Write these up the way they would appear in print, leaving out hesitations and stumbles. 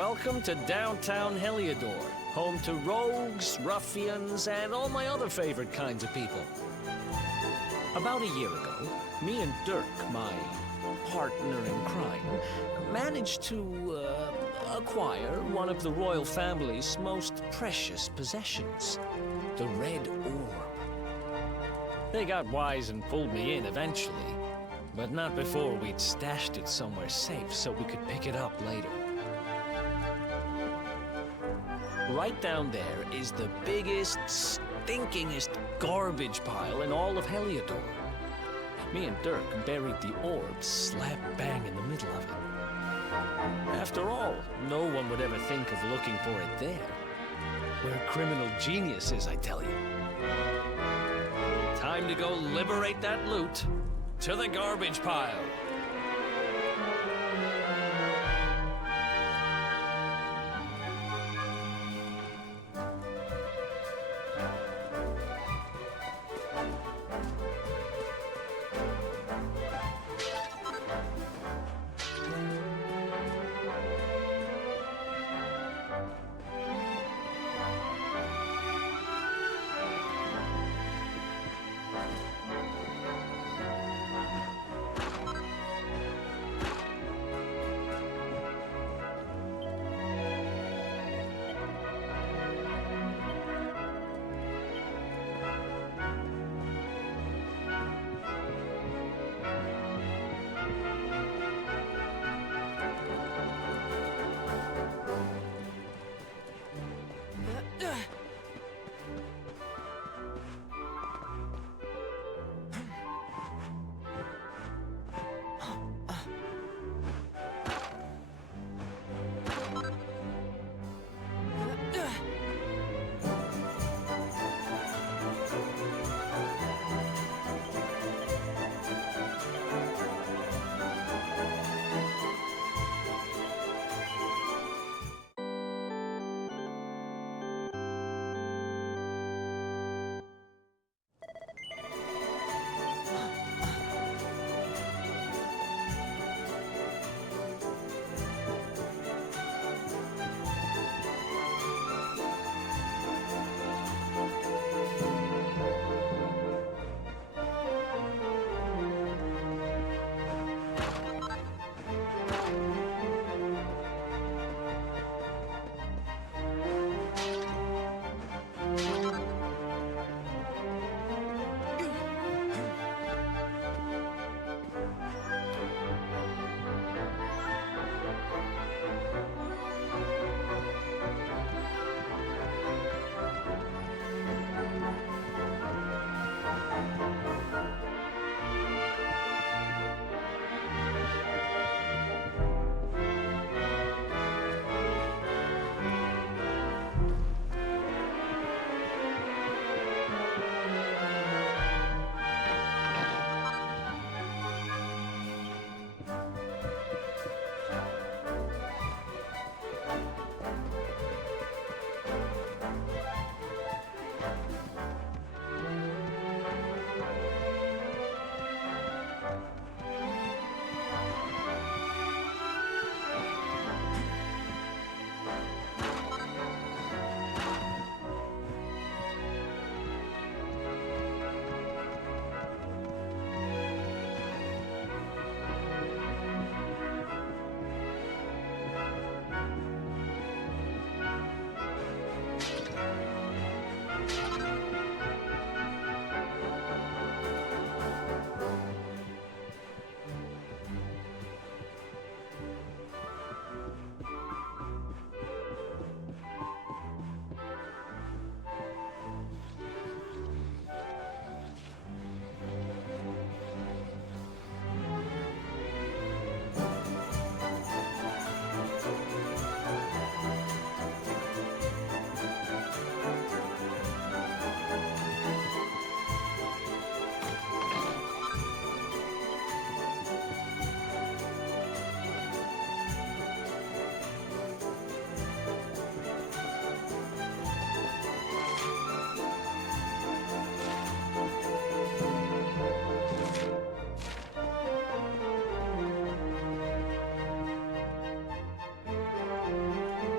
Welcome to downtown Heliodor, home to rogues, ruffians, and all my other favorite kinds of people. About a year ago, me and Derk, my partner in crime, managed to acquire one of the royal family's most precious possessions, the Red Orb. They got wise and pulled me in eventually, but not before we'd stashed it somewhere safe so we could pick it up later. Right down there is the biggest, stinkingest garbage pile in all of Heliodor. Me and Derk buried the orb slap bang in the middle of it. After all, no one would ever think of looking for it there. We're criminal geniuses, I tell you. Time to go liberate that loot. To the garbage pile.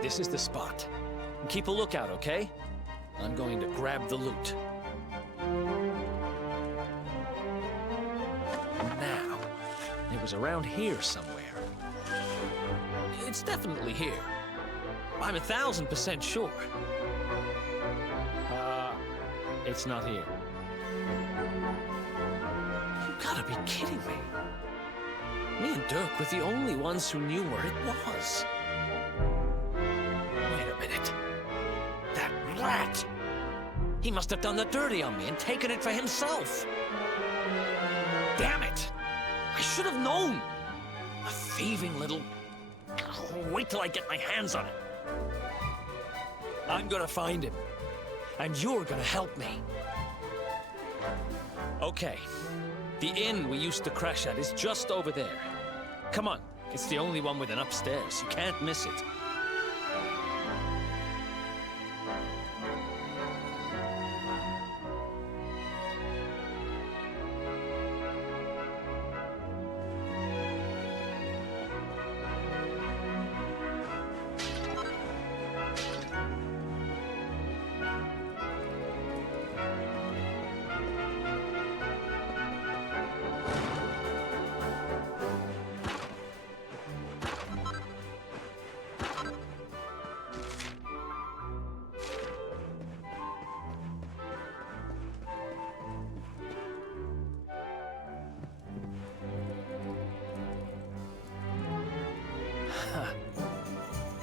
This is the spot. Keep a lookout, okay? I'm going to grab the loot. Now, it was around here somewhere. It's definitely here. I'm 1000% sure. It's not here. You gotta be kidding me. Me and Derk were the only ones who knew where it was. Wait a minute. That rat! He must have done the dirty on me and taken it for himself. Damn it! I should have known! A thieving little... Wait till I get my hands on it. I'm gonna find him. And you're gonna help me. Okay. The inn we used to crash at is just over there. Come on. It's the only one with an upstairs. You can't miss it.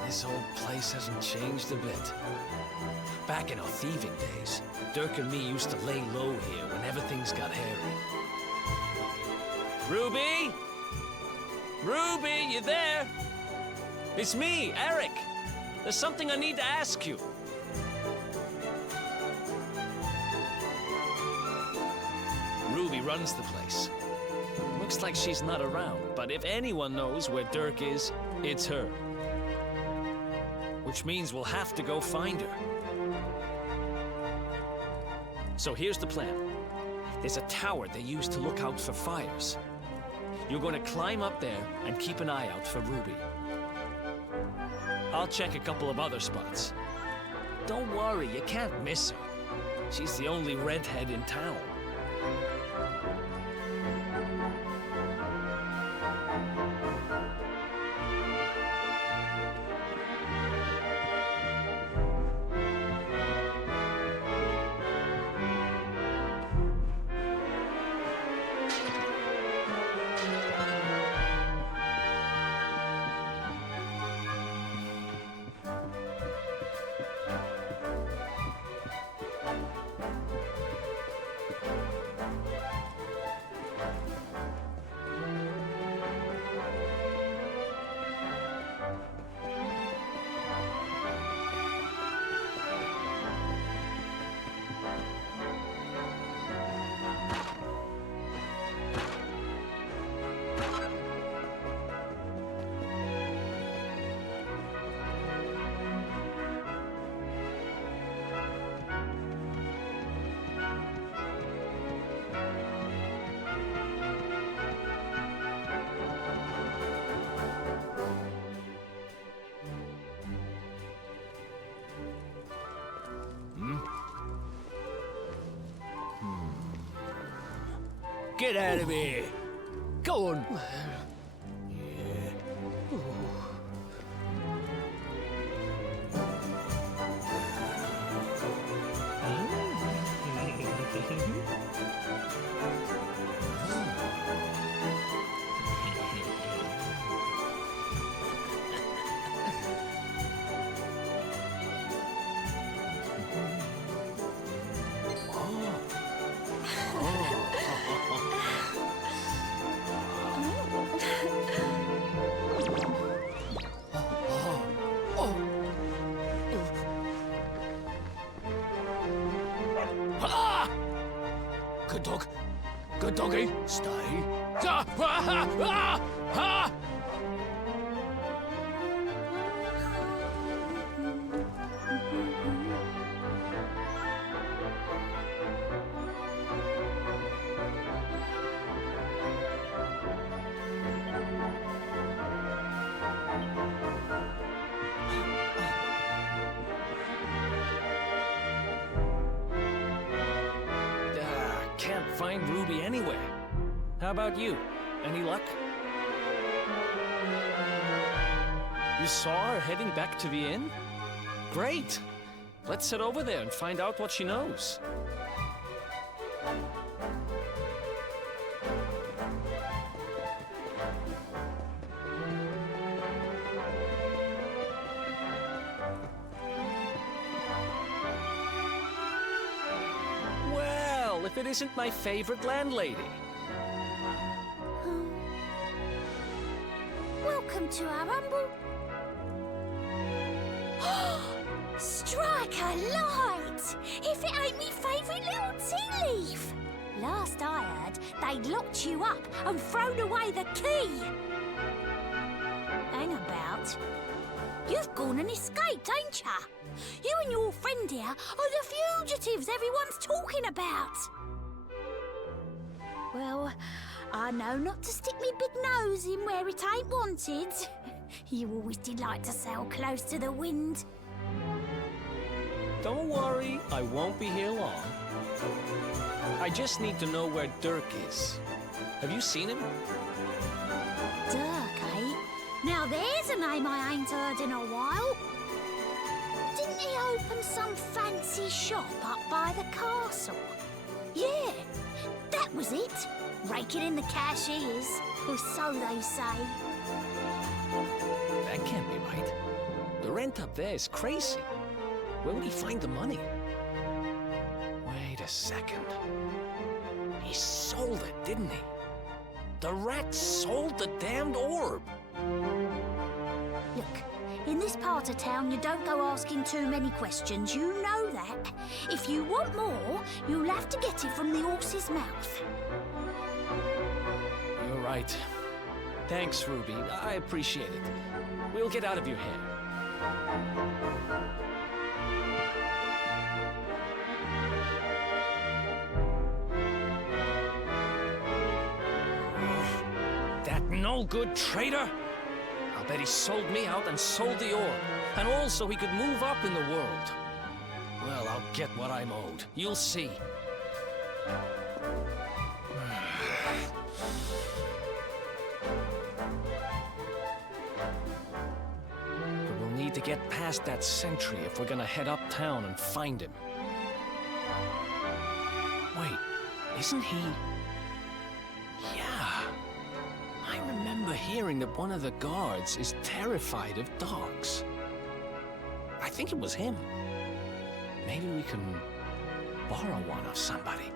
This whole place hasn't changed a bit. Back in our thieving days, Derk and me used to lay low here whenever things got hairy. Ruby? Ruby, you there? It's me, Eric. There's something I need to ask you. Ruby runs the place. Looks like she's not around, but if anyone knows where Derk is, it's her. Which means we'll have to go find her. So here's the plan. There's a tower they use to look out for fires. You're going to climb up there and keep an eye out for Ruby. I'll check a couple of other spots. Don't worry, you can't miss her. She's the only redhead in town. Get out of here! Go on! Good dog. Good doggy. Stay. Ah! Ah! Ah! Ah! find Ruby anywhere. How about you? Any luck? You saw her heading back to the inn? Great! Let's head over there and find out what she knows. Well, if it isn't my favorite landlady. Welcome to our humble... Strike a light! If it ain't me favourite little tea leaf! Last I heard, they'd locked you up and thrown away the key! Hang about. You've gone and escaped, ain't ya? You and your friend here are the fugitives everyone's talking about! Well, I know not to stick me big nose in where it ain't wanted. You always did like to sail close to the wind. Don't worry, I won't be here long. I just need to know where Derk is. Have you seen him? Derk, eh? Now there's a name I ain't heard in a while. Didn't he open some fancy shop up by the castle? Yeah, that was it. Raking in the cash he is, or so they say. That can't be right. The rent up there is crazy. Where would he find the money? Wait a second. He sold it, didn't he? The rat sold the damned orb. Look, in this part of town, you don't go asking too many questions. You know that. If you want more, you'll have to get it from the horse's mouth. You're right. Thanks, Ruby. I appreciate it. We'll get out of your hair. No-good traitor! I'll bet he sold me out and sold the orb. And all so he could move up in the world. Well, I'll get what I'm owed. You'll see. But we'll need to get past that sentry if we're gonna head uptown and find him. Wait, isn't he... I remember hearing that one of the guards is terrified of dogs. I think it was him. Maybe we can borrow one of somebody.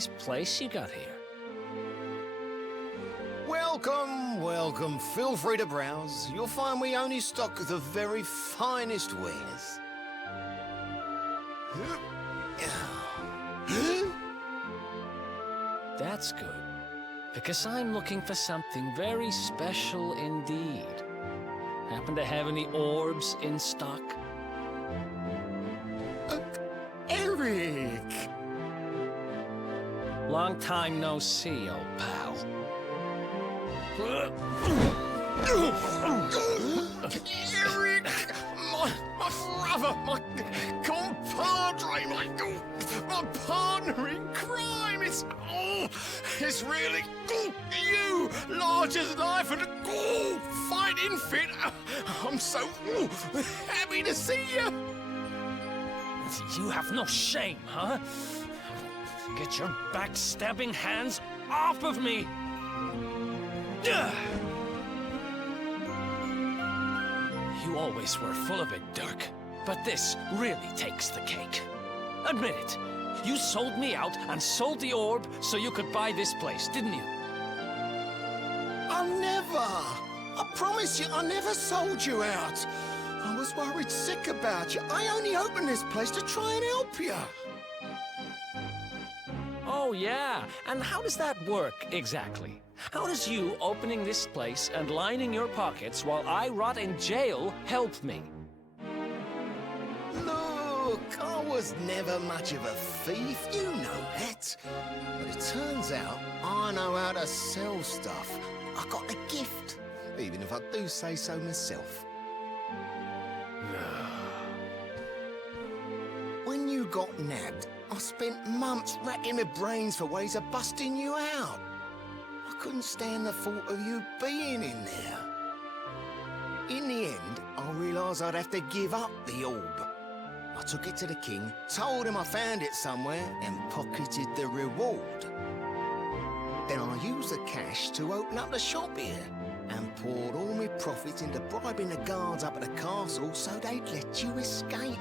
nice place you got here. Welcome, welcome. Feel free to browse. You'll find we only stock the very finest wares. That's good, because I'm looking for something very special indeed. Happen to have any orbs in stock? Eric! Long time no see, old pal. Eric! My brother, my compadre, my partner in crime! It's really you! Large as life and fighting fit! I'm so happy to see you! You have no shame, huh? Get your backstabbing hands off of me! You always were full of it, Derk. But this really takes the cake. Admit it. You sold me out and sold the orb so you could buy this place, didn't you? I never! I promise you, I never sold you out. I was worried sick about you. I only opened this place to try and help you. Oh, yeah. And how does that work, exactly? How does you opening this place and lining your pockets while I rot in jail help me? Look, I was never much of a thief, you know that. But it turns out I know how to sell stuff. I got a gift, even if I do say so myself. When you got nabbed, I spent months racking my brains for ways of busting you out. I couldn't stand the thought of you being in there. In the end, I realised I'd have to give up the orb. I took it to the king, told him I found it somewhere, and pocketed the reward. Then I used the cash to open up the shop here, and poured all my profits into bribing the guards up at the castle so they'd let you escape.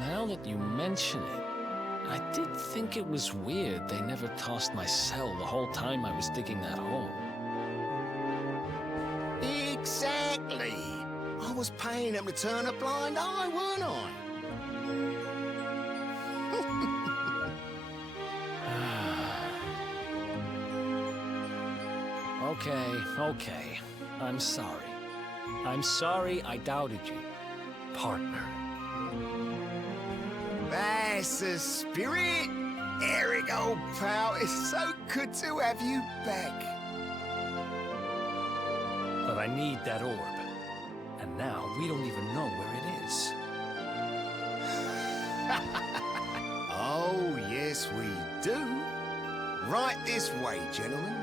Now that you mention it, I did think it was weird they never tossed my cell the whole time I was digging that hole. Exactly! I was paying them to turn a blind eye, weren't I? Okay. I'm sorry. I'm sorry I doubted you, partner. That's the spirit! Eric, old pal, it's so good to have you back. But I need that orb. And now we don't even know where it is. Oh, yes, we do. Right this way, gentlemen.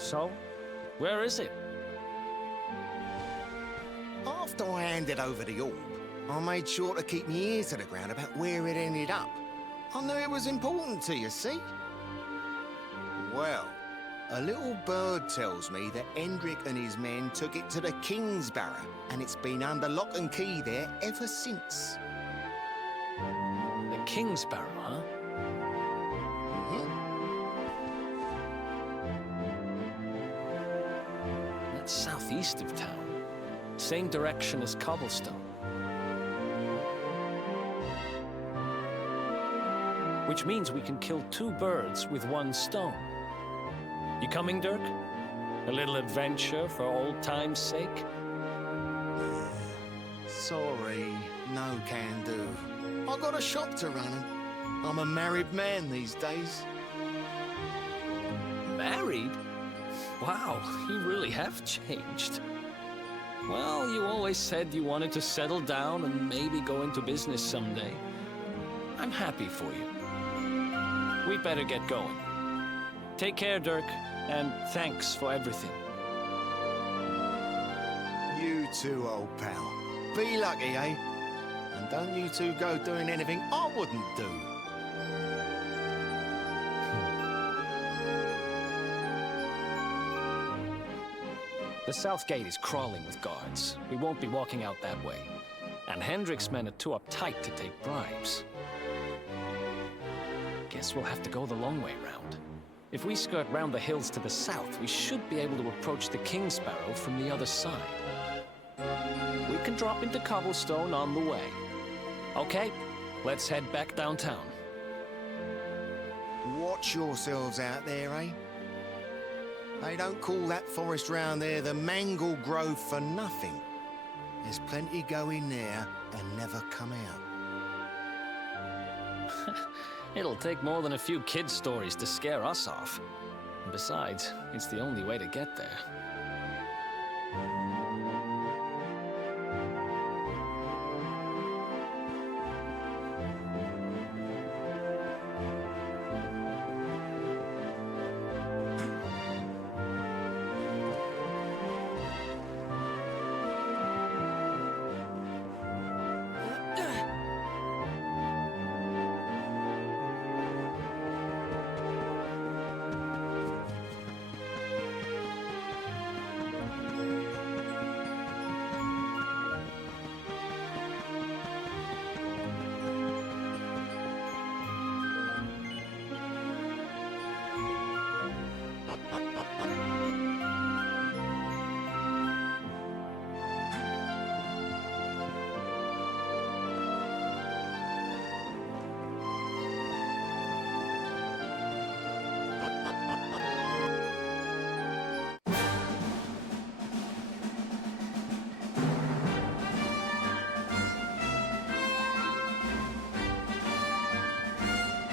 So, where is it? After I handed over the orb, I made sure to keep my ears to the ground about where it ended up. I knew it was important to you, see? Well, a little bird tells me that Hendrik and his men took it to the King's Barrow, and it's been under lock and key there ever since. The King's Barrow, huh? That's southeast of town. Same direction as Cobblestone. Which means we can kill two birds with one stone. You coming, Derk? A little adventure for old time's sake? Sorry, no can do. I got a shop to run and I'm a married man these days. Married? Wow, you really have changed. Well, you always said you wanted to settle down and maybe go into business someday. I'm happy for you. We better get going. Take care, Derk, and thanks for everything. You too, old pal. Be lucky, eh? And don't you two go doing anything I wouldn't do. The south gate is crawling with guards. We won't be walking out that way. And Hendrik's men are too uptight to take bribes. Guess we'll have to go the long way round. If we skirt round the hills to the south, we should be able to approach the King Sparrow from the other side. We can drop into Cobblestone on the way. Okay, let's head back downtown. Watch yourselves out there, eh? They don't call that forest round there the Manglegrove for nothing. There's plenty go in there and never come out. It'll take more than a few kid stories to scare us off. And besides, it's the only way to get there.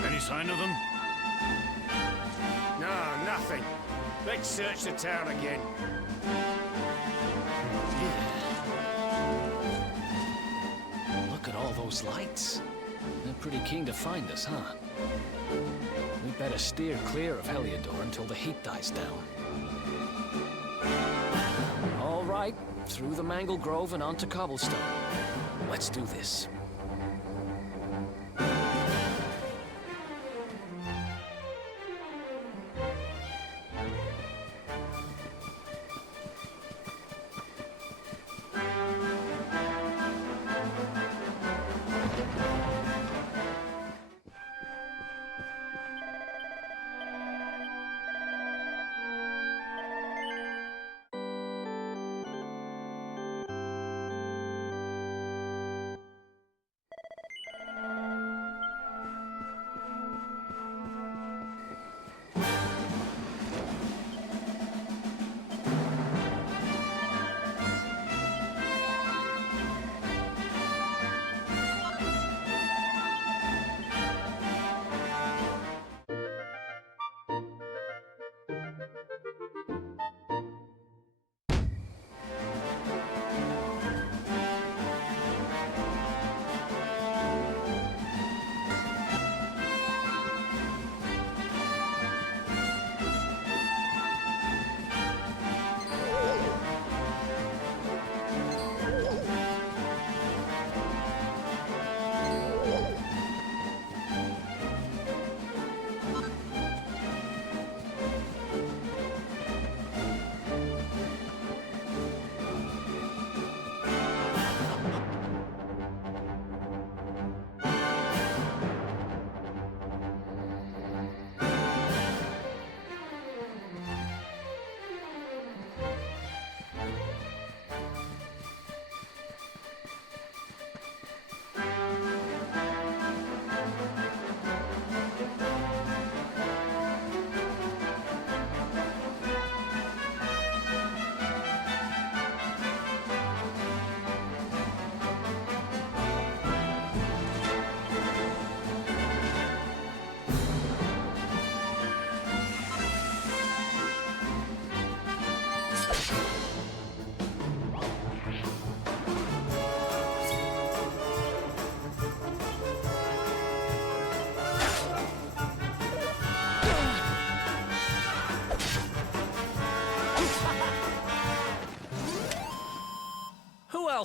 Any sign of them? No, nothing. Let's search the town again. Look at all those lights. They're pretty keen to find us, huh? We better steer clear of Heliodor until the heat dies down. All right, through the Manglegrove and onto Cobblestone. Let's do this.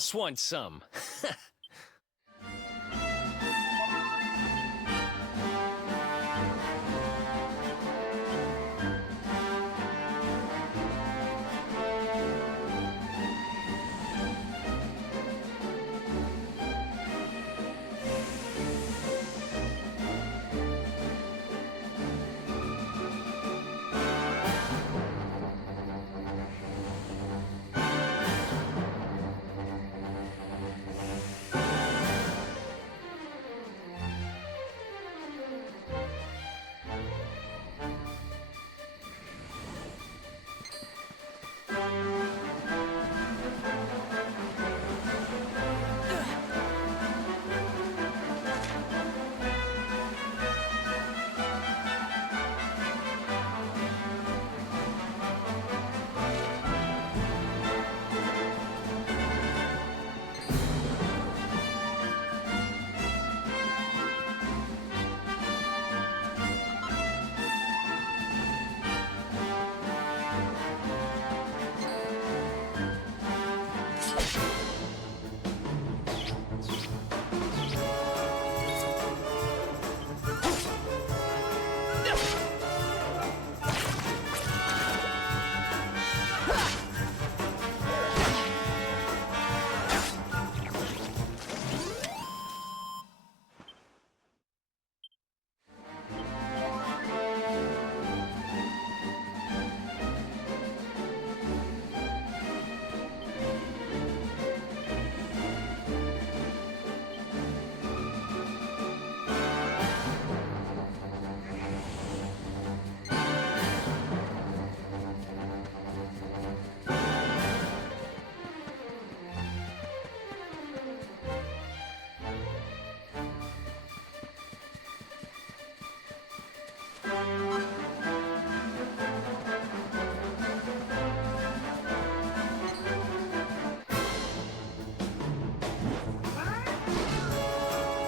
else wants some?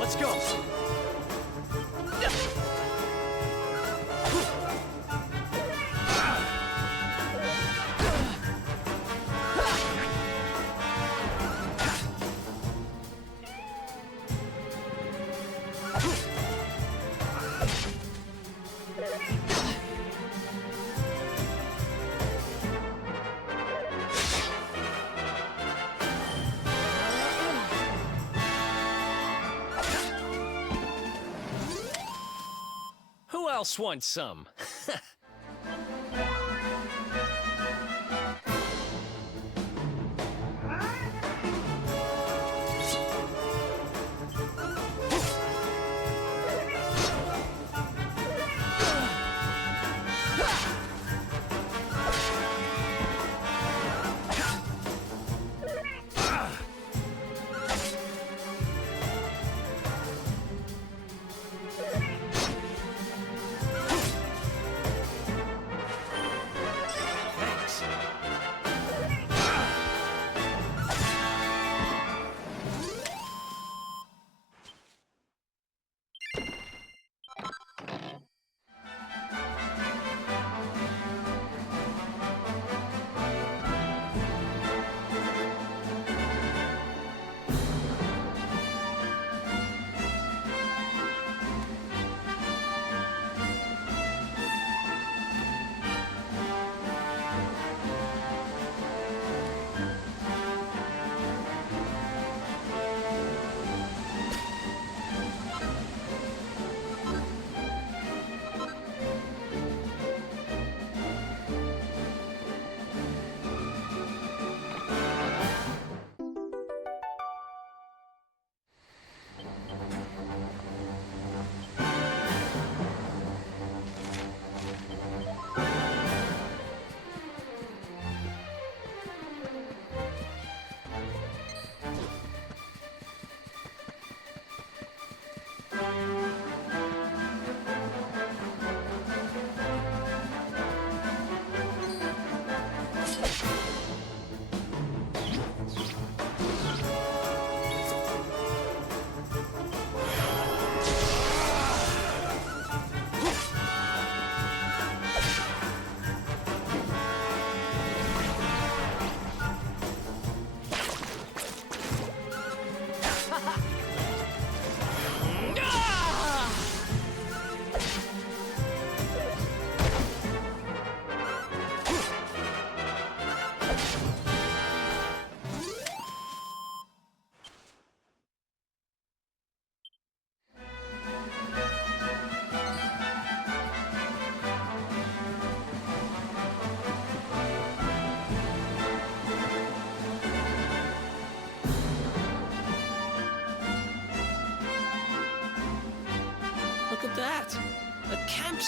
Let's go. Who else wants some?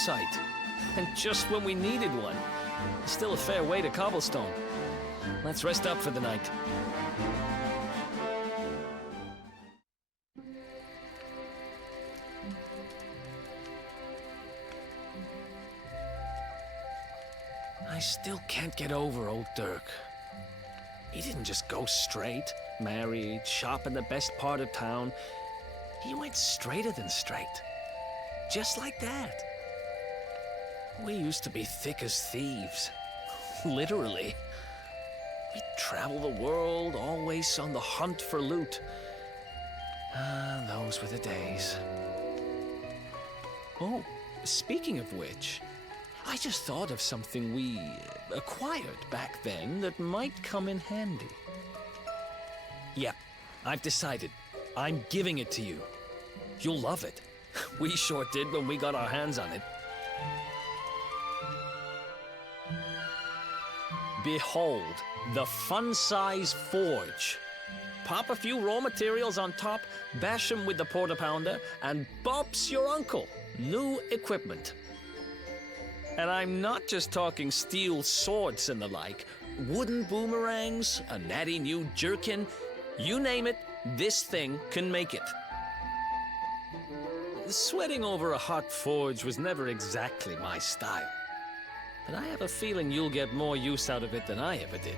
campsite. And just when we needed one. Still a fair way to Cobblestone. Let's rest up for the night. I still can't get over old Derk. He didn't just go straight, married, shop in the best part of town. He went straighter than straight. Just like that. We used to be thick as thieves. Literally. We'd travel the world, always on the hunt for loot. Ah, those were the days. Oh, speaking of which, I just thought of something we acquired back then that might come in handy. Yep, I've decided. I'm giving it to you. You'll love it. We sure did when we got our hands on it. Behold, the fun-size forge. Pop a few raw materials on top, bash them with the porta-pounder, and bumps your uncle. New equipment. And I'm not just talking steel swords and the like. Wooden boomerangs, a natty new jerkin. You name it, this thing can make it. Sweating over a hot forge was never exactly my style. But I have a feeling you'll get more use out of it than I ever did.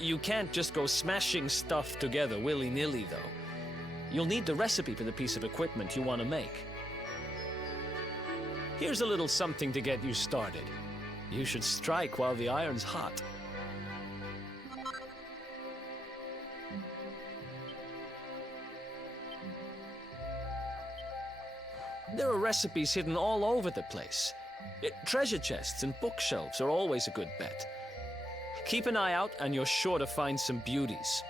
You can't just go smashing stuff together willy-nilly, though. You'll need the recipe for the piece of equipment you want to make. Here's a little something to get you started. You should strike while the iron's hot. There are recipes hidden all over the place. Treasure chests and bookshelves are always a good bet. Keep an eye out and you're sure to find some beauties.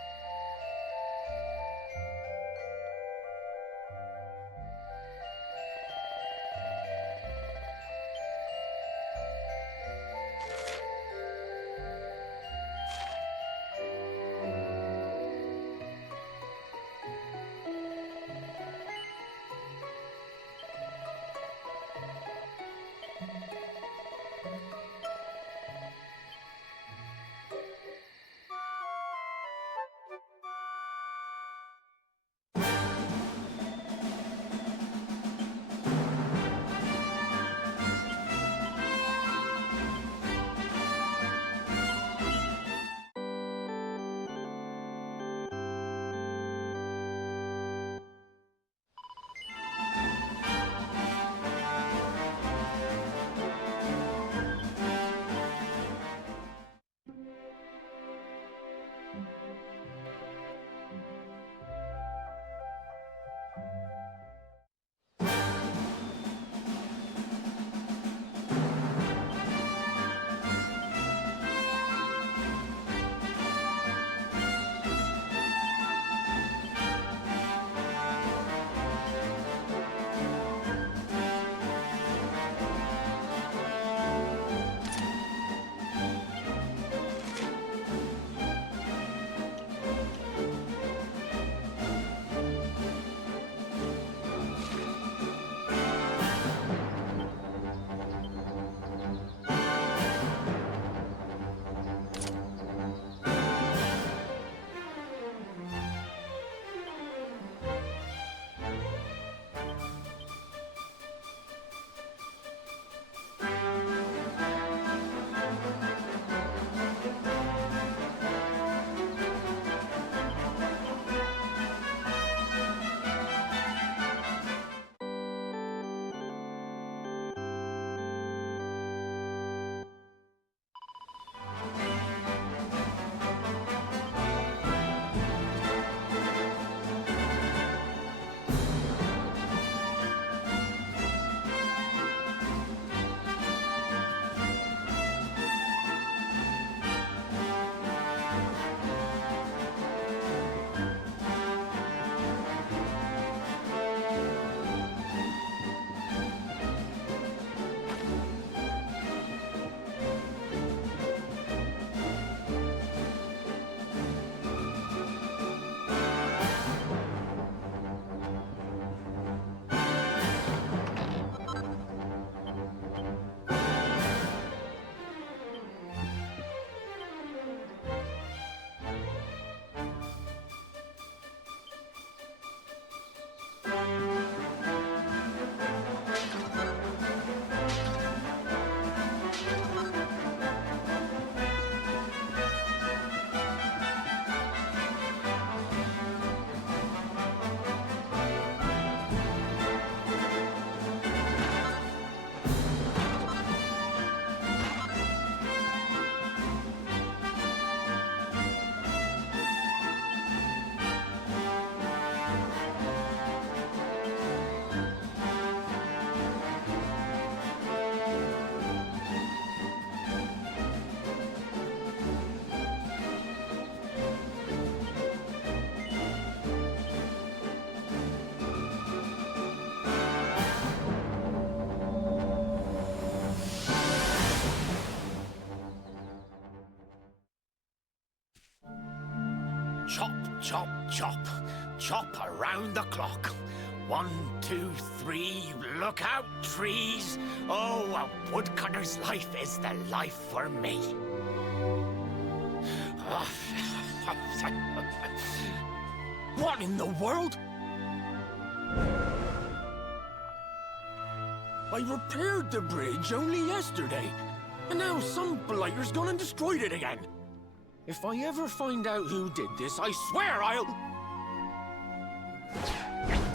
Chop, chop, chop. Chop around the clock. 1, 2, 3, look out, trees. Oh, a woodcutter's life is the life for me. What in the world? I repaired the bridge only yesterday, and now some blighter's gone and destroyed it again. If I ever find out who did this, I swear I'll...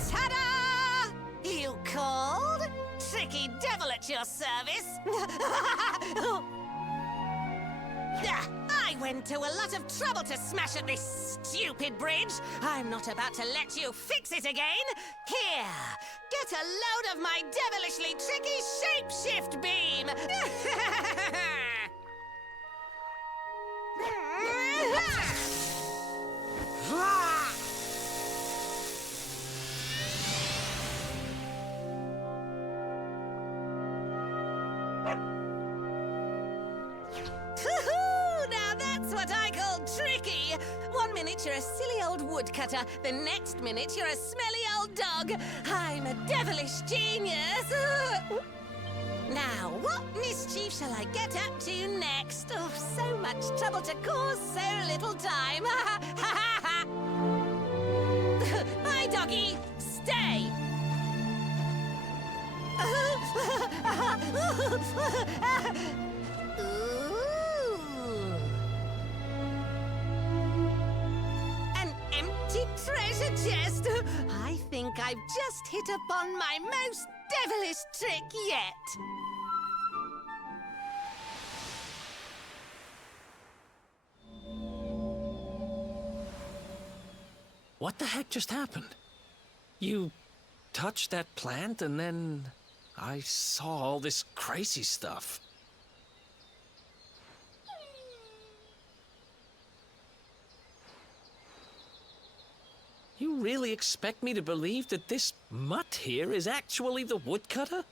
Ta-da! You called? Tricky devil at your service. I went to a lot of trouble to smash at this stupid bridge. I'm not about to let you fix it again. Here, get a load of my devilishly tricky shapeshift beam. Now that's what I call tricky. 1 minute you're a silly old woodcutter, the next minute you're a smelly old dog. I'm a devilish genius. Now, what mischief shall I get up to next? Oh, so much trouble to cause so little time. Hi, doggy. Stay. An empty treasure chest. I think I've just hit upon my most devilish trick yet. What the heck just happened? You touched that plant and then I saw all this crazy stuff. You really expect me to believe that this mutt here is actually the woodcutter?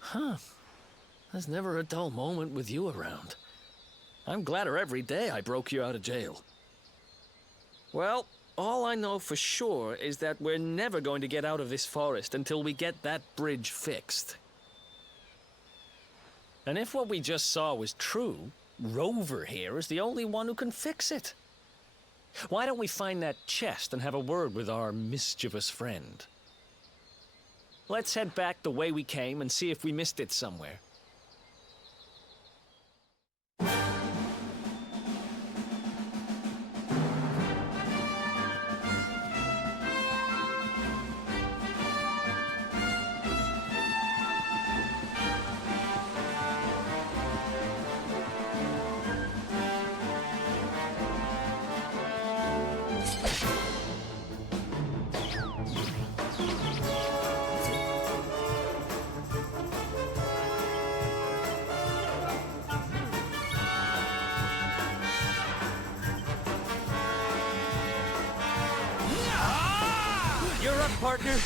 Huh. There's never a dull moment with you around. I'm gladder every day I broke you out of jail. Well, all I know for sure is that we're never going to get out of this forest until we get that bridge fixed. And if what we just saw was true, Rover here is the only one who can fix it. Why don't we find that chest and have a word with our mischievous friend? Let's head back the way we came and see if we missed it somewhere. You're up, partner.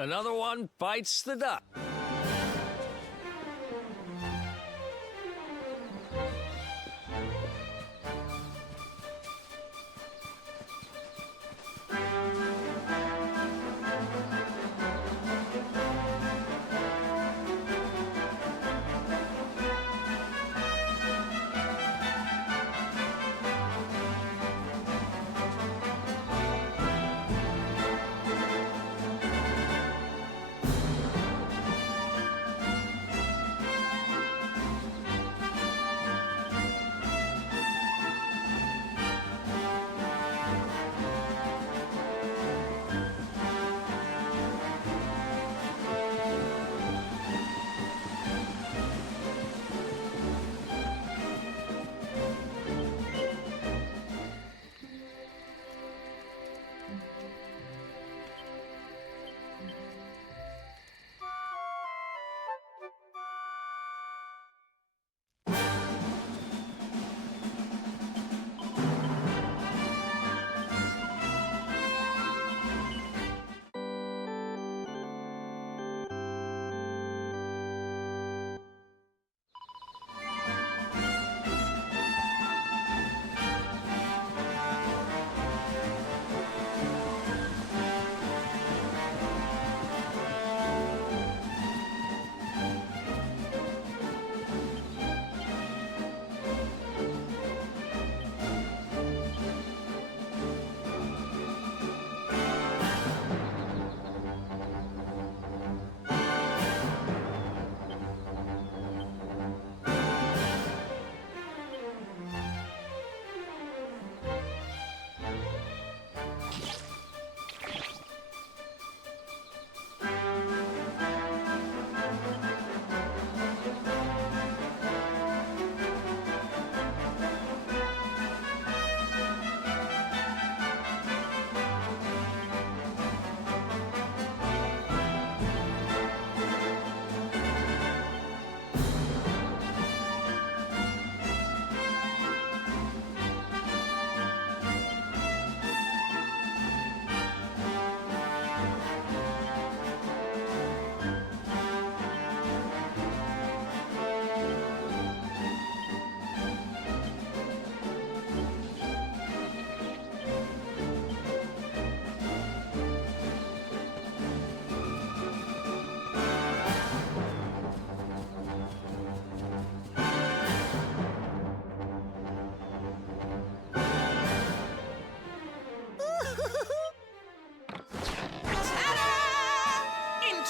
Another one bites the dust.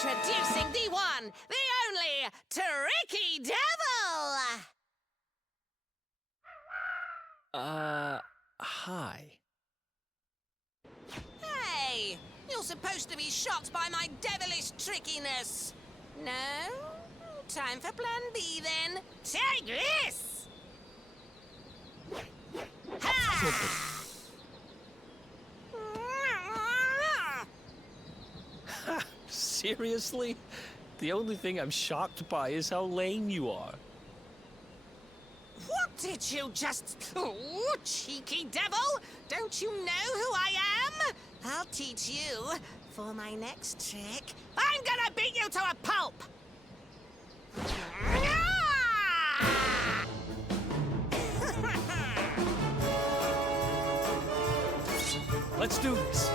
Introducing the one, the only, Tricky Devil! Hi. Hey, you're supposed to be shocked by my devilish trickiness. No? Time for plan B then. Take this! Ha! Seriously? The only thing I'm shocked by is how lame you are. What did you just... Oh, cheeky devil! Don't you know who I am? I'll teach you. For my next trick, I'm gonna beat you to a pulp! Let's do this.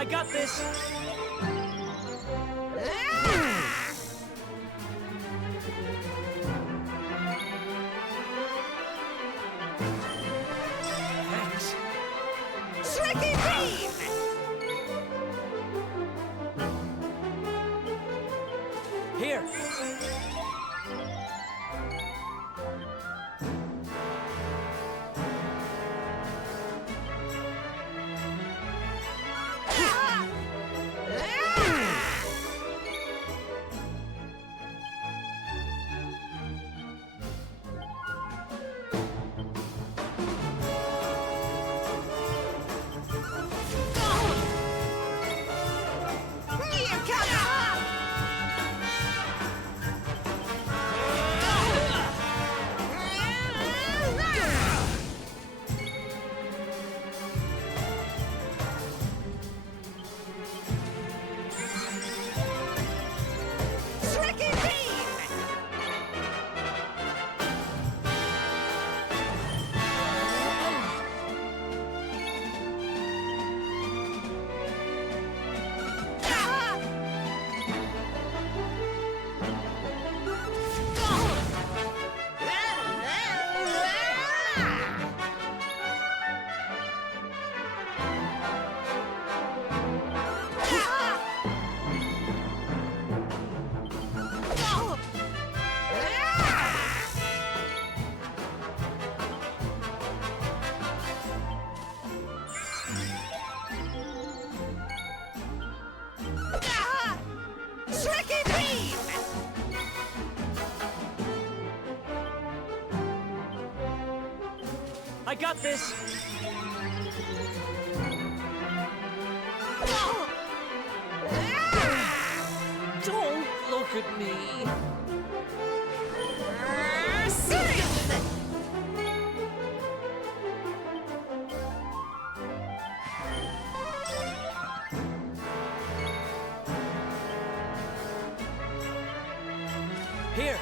I got this! Thanks. Tricky beam! Here! I got this! Don't look at me! Serious! Here!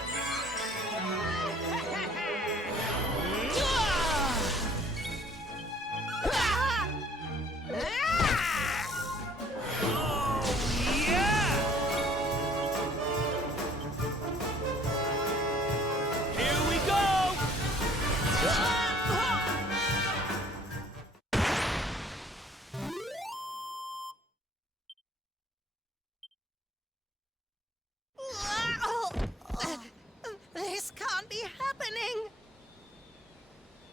This can't be happening.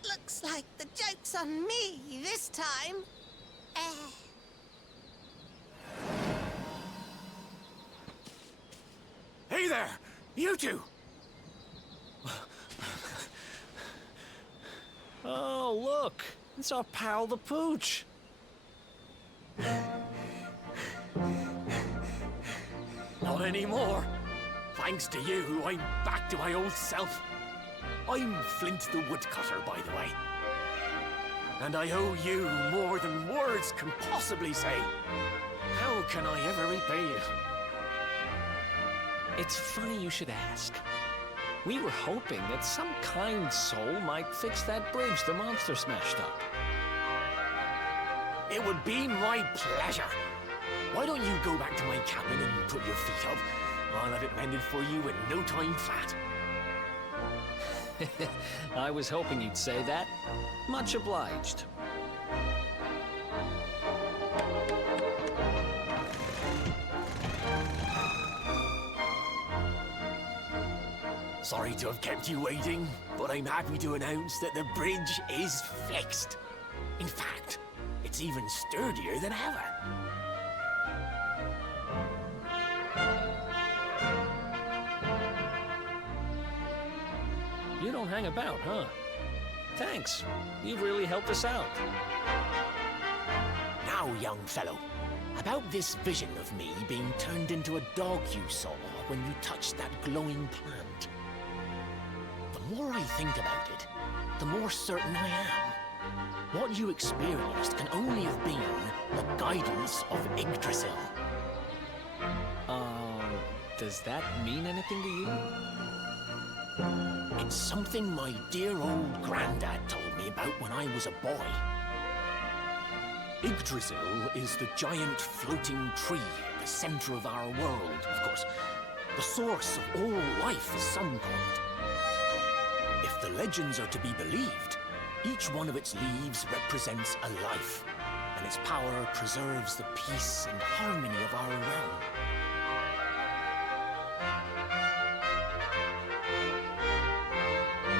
Looks like the joke's on me this time. Hey there! You two! Oh, look! It's our pal the Pooch! Not anymore. Thanks to you, I'm back to my old self. I'm Flint the Woodcutter, by the way. And I owe you more than words can possibly say. How can I ever repay you? It's funny you should ask. We were hoping that some kind soul might fix that bridge the monster smashed up. It would be my pleasure. Why don't you go back to my cabin and put your feet up? I'll have it mended for you in no time flat. I was hoping you'd say that. Much obliged. Sorry to have kept you waiting, but I'm happy to announce that the bridge is fixed. In fact, it's even sturdier than ever. You don't hang about, huh? Thanks. You've really helped us out. Now, young fellow, about this vision of me being turned into a dog you saw when you touched that glowing plant. The more I think about it, the more certain I am. What you experienced can only have been the guidance of Yggdrasil. Does that mean anything to you? It's something my dear old granddad told me about when I was a boy. Yggdrasil is the giant floating tree at the center of our world, of course. The source of all life, as some call it. If the legends are to be believed, each one of its leaves represents a life, and its power preserves the peace and harmony of our realm.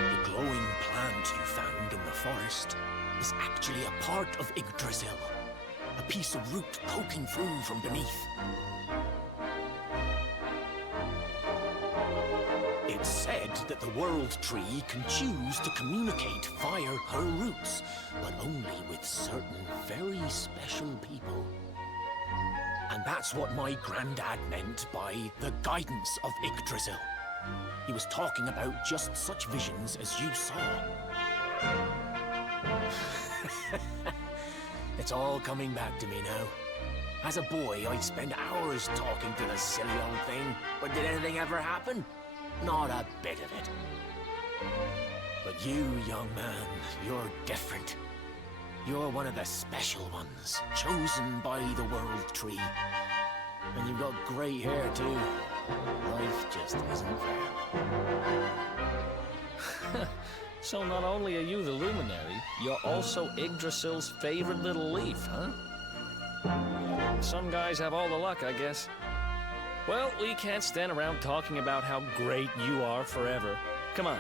The glowing plant you found in the forest is actually a part of Yggdrasil, a piece of root poking through from beneath. It's said that the World Tree can choose to communicate via her roots, but only with certain very special people. And that's what my granddad meant by the guidance of Yggdrasil. He was talking about just such visions as you saw. It's all coming back to me now. As a boy, I'd spend hours talking to the silly old thing, but did anything ever happen? Not a bit of it. But you, young man, you're different. You're one of the special ones, chosen by the World Tree. And you've got great hair, too. Life just isn't fair. So not only are you the luminary, you're also Yggdrasil's favorite little leaf, huh? Some guys have all the luck, I guess. Well, we can't stand around talking about how great you are forever. Come on.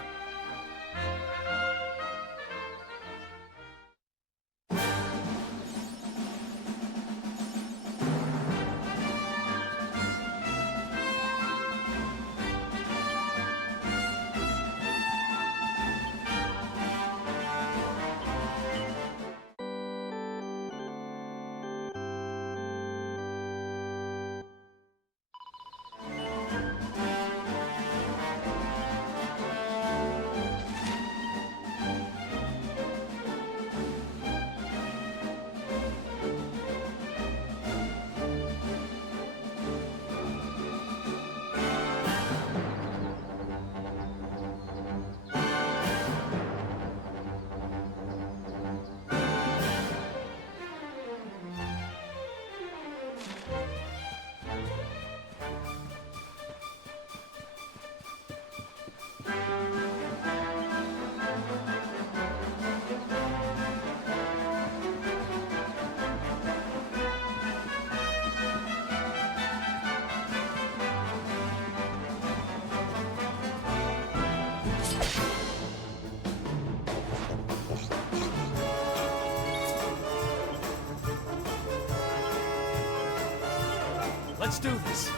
Let's do this.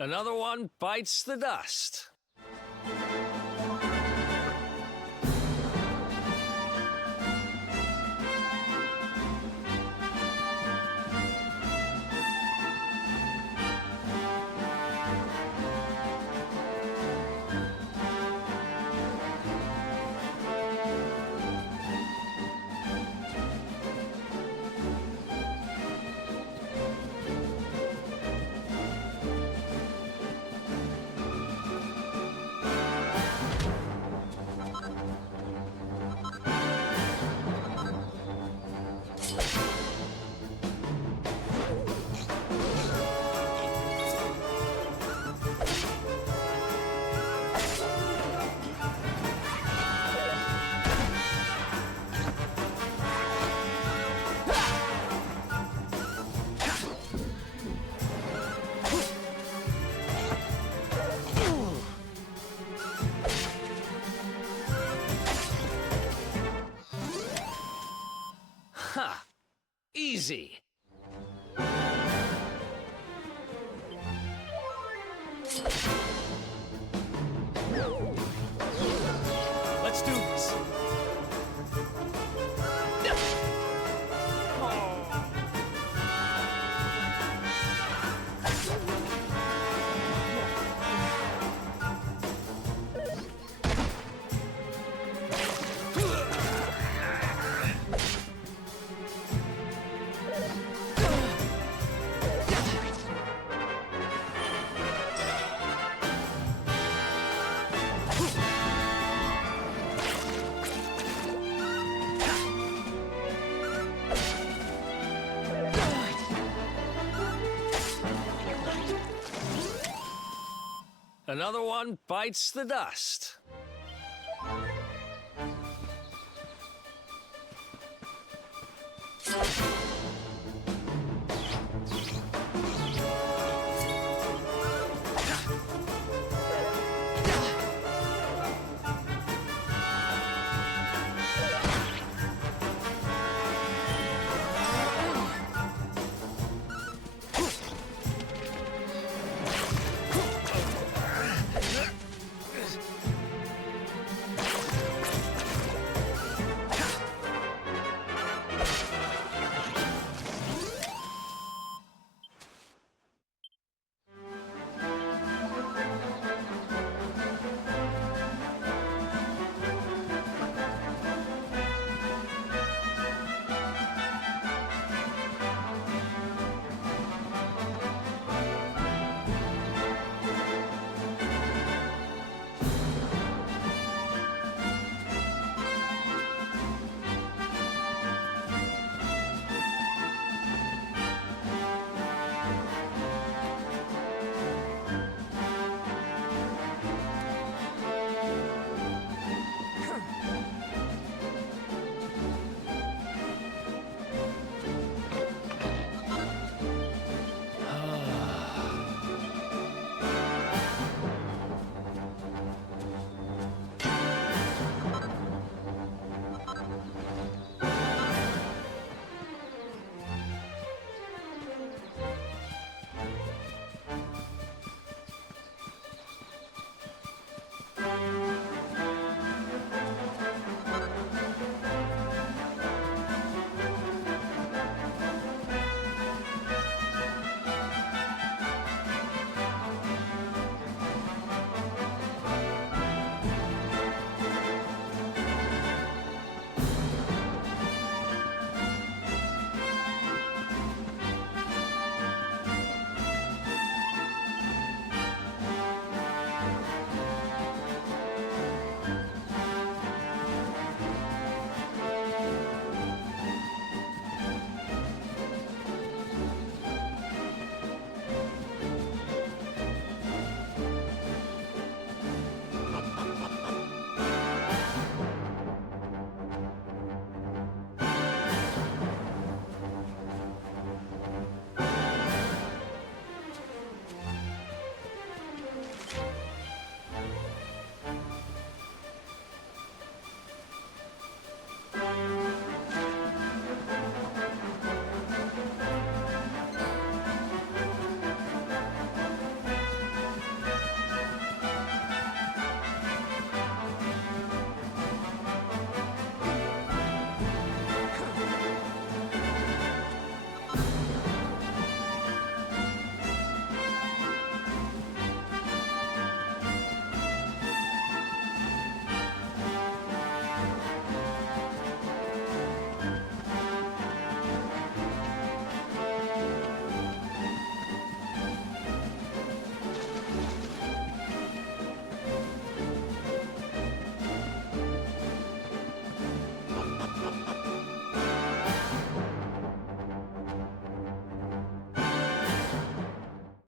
Another one bites the dust. Ha! Easy. Let's do this. Another one bites the dust.